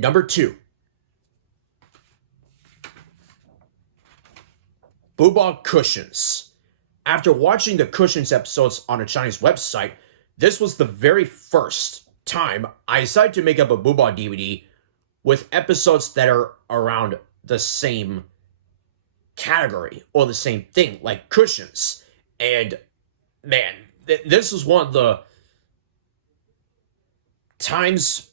Number 2, Boohbah cushions. After watching the cushions episodes on a Chinese website, this was the very first time I decided to make up a Boohbah DVD with episodes that are around the same category or the same thing, like cushions. And man, this was one of the times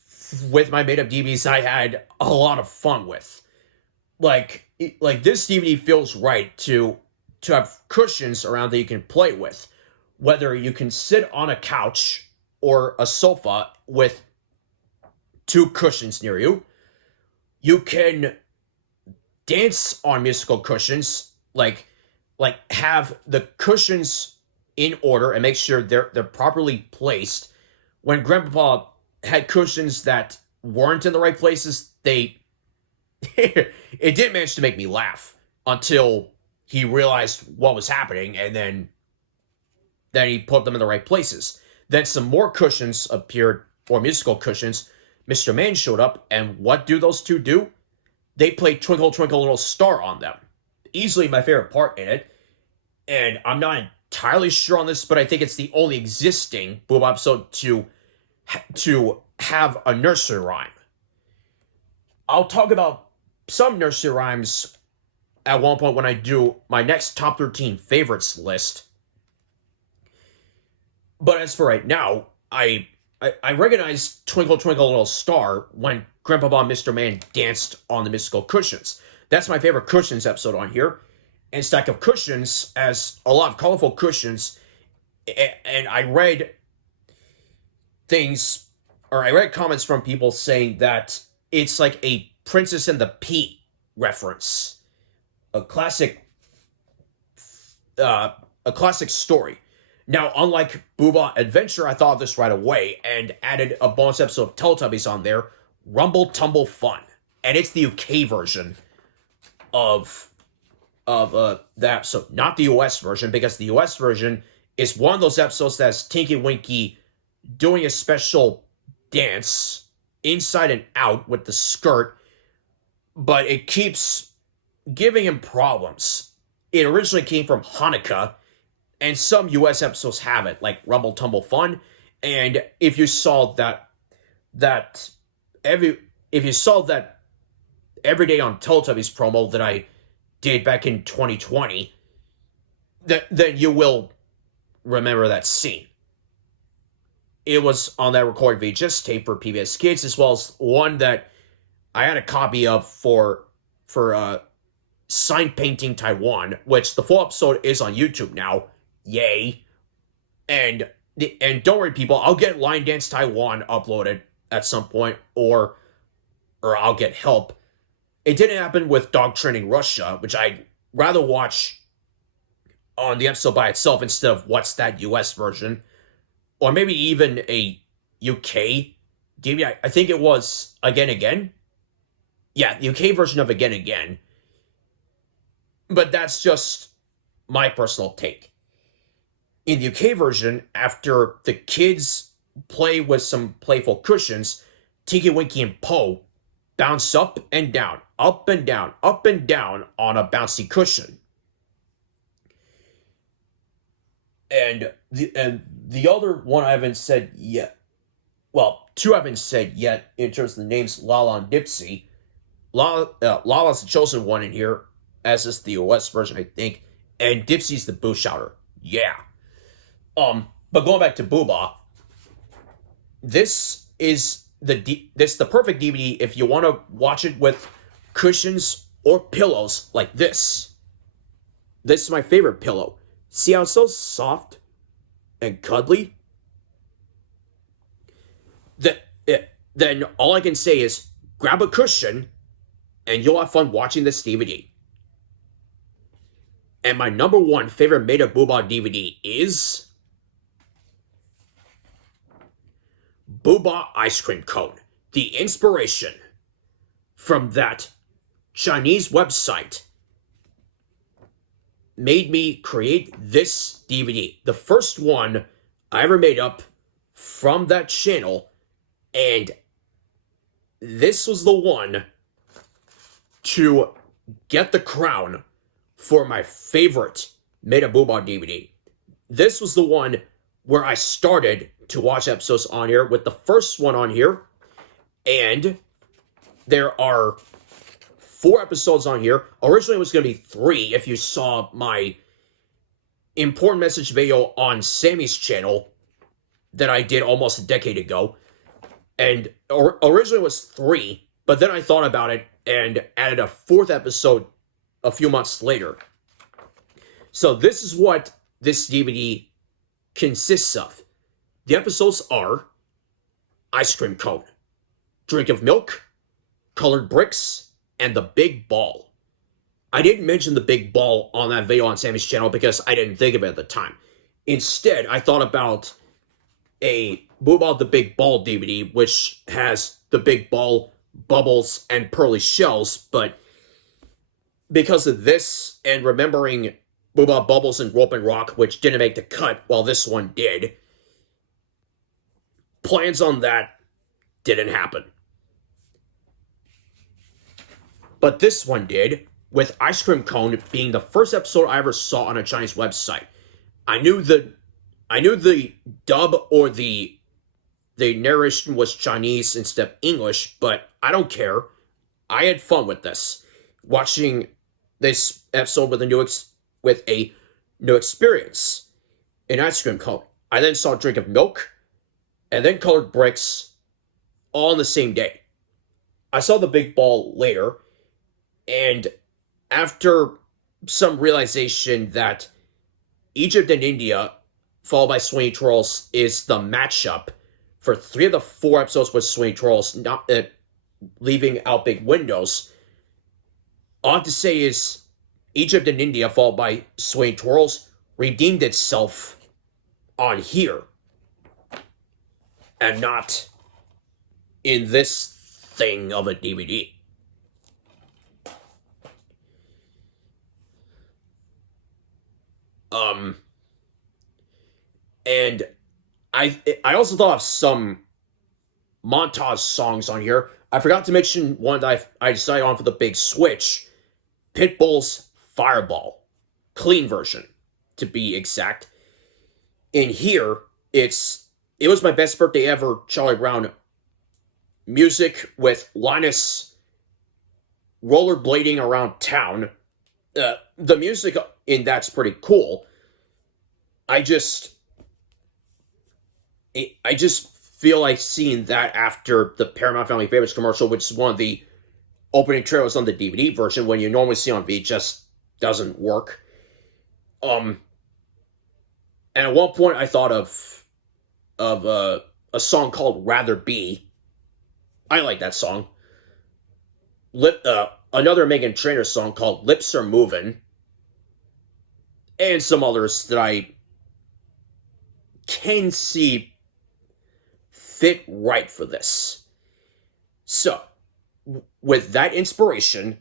with my made up DVDs I had a lot of fun with. Like this DVD feels right to have cushions around that you can play with, whether you can sit on a couch or a sofa with 2 cushions near you. You can dance on musical cushions, like have the cushions in order and make sure they're properly placed. When Grandpa had cushions that weren't in the right places, they it did manage to make me laugh until he realized what was happening, and then he put them in the right places. Then some more cushions appeared, or musical cushions. Mr. Man showed up, and what do those 2 do? They play Twinkle Twinkle Little Star on them. Easily my favorite part in it, and I'm not entirely sure on this, but I think it's the only existing Boohbah episode to have a nursery rhyme. I'll talk about some nursery rhymes at one point when I do my next top 13 favorites list. But as for right now, I recognize Twinkle Twinkle Little Star when Grandpa and Mr. Man danced on the mystical cushions. That's my favorite cushions episode on here. And Stack of Cushions has a lot of colorful cushions. And I read comments from people saying that it's like a Princess and the Pea reference. A classic story. Now, unlike Boohbah Adventure, I thought of this right away and added a bonus episode of Teletubbies on there, Rumble Tumble Fun. And it's the UK version of that episode, not the US version, because the US version is one of those episodes that has Tinky Winky doing a special dance inside and out with the skirt, but it keeps giving him problems. It originally came from Hanukkah, and some US episodes have it, like Rumble Tumble Fun. And if you saw that every day on Teletubbies promo that I did back in 2020, then you will remember that scene. It was on that recorded VHS tape for PBS Kids, as well as one that I had a copy of for Sign Painting Taiwan, which the full episode is on YouTube now. Yay. And don't worry, people, I'll get Line Dance Taiwan uploaded at some point, or I'll get help. It didn't happen with Dog Training Russia, which I'd rather watch on the episode by itself instead of What's That US version, or maybe even a UK DVD. I think it was Again Again. Yeah, the UK version of Again Again. But that's just my personal take. In the UK version, after the kids play with some playful cushions, Tinky Winky and Po bounce up and down, up and down, up and down on a bouncy cushion. And the other one I haven't said yet, well, 2 I haven't said yet in terms of the names, Lala and Dipsy. Lala's the chosen one in here, as is the US version, I think, and Dipsy's the boo shouter. Yeah. But going back to Boohbah, this is the perfect DVD if you want to watch it with cushions or pillows like this. This is my favorite pillow. See how it's so soft and cuddly? Then all I can say is grab a cushion and you'll have fun watching this DVD. And my number 1 favorite made-up Boohbah DVD is Boohbah Ice Cream Cone. The inspiration from that Chinese website made me create this DVD. The first one I ever made up from that channel, and this was the one to get the crown for my favorite Made a Boohbah DVD. This was the one where I started to watch episodes on here with the first one on here. And there are 4 episodes on here. Originally it was going to be 3 if you saw my important message video on Sammy's channel that I did almost a decade ago. And originally it was 3, but then I thought about it and added a 4th episode a few months later. So this is what this DVD consists of. The episodes are Ice Cream Cone, Drink of Milk, Colored Bricks, and The Big Ball. I didn't mention The Big Ball on that video on Sammy's channel because I didn't think of it at the time. Instead, I thought about a Boohbah The Big Ball DVD, which has the big ball, bubbles, and pearly shells, but because of this and remembering Boohbah Bubbles and Rope and Rock, which didn't make the cut while this one did, plans on that didn't happen. But this one did, with Ice Cream Cone being the first episode I ever saw on a Chinese website. I knew the dub or the narration was Chinese instead of English, but I don't care. I had fun with this. Watching this episode with a new experience in Ice Cream Cone. I then saw Drink of Milk, and then Colored Bricks, all on the same day. I saw The Big Ball later, and after some realization that Egypt and India, followed by Swinging Trolls, is the matchup for 3 of the 4 episodes with Swinging Trolls, not leaving out big windows, all I have to say is Egypt and India, followed by Swinging Twirls, redeemed itself on here. And not in this thing of a DVD. And I also thought of some montage songs on here. I forgot to mention one that I decided on for the big switch. Pitbull's Fireball. Clean version, to be exact. In here, it was my best birthday ever, Charlie Brown music with Linus rollerblading around town. The music in that's pretty cool. I just feel like seeing that after the Paramount Family Favorites commercial, which is one of the opening trailers on the DVD version, when you normally see on VHS, doesn't work. And at one point I thought of a song called Rather Be. I like that song. Another Meghan Trainor song called Lips Are Movin'. And some others that I can see fit right for this. So, with that inspiration,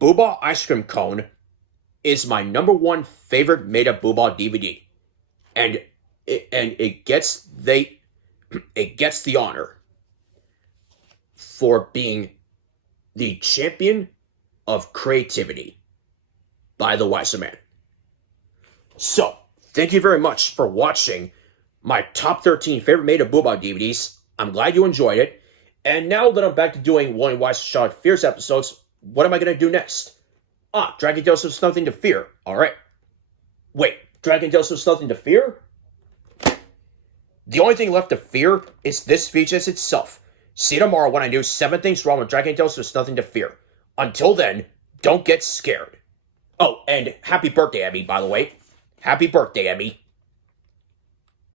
Boohbah Ice Cream Cone is my #1 favorite made-up Boohbah DVD. And it gets the honor for being the champion of creativity by the Weyser man. So, thank you very much for watching my top 13 favorite made-up Boohbah DVDs. I'm glad you enjoyed it. And now that I'm back to doing William Weyser Charlotte Fierce episodes, what am I going to do next? Dragon Tales with Nothing to Fear. Alright. Wait, Dragon Tales with Nothing to Fear? The only thing left to fear is this VHS itself. See you tomorrow when I do 7 things wrong with Dragon Tales with Nothing to Fear. Until then, don't get scared. Oh, and happy birthday, Emmy, by the way. Happy birthday, Emmy.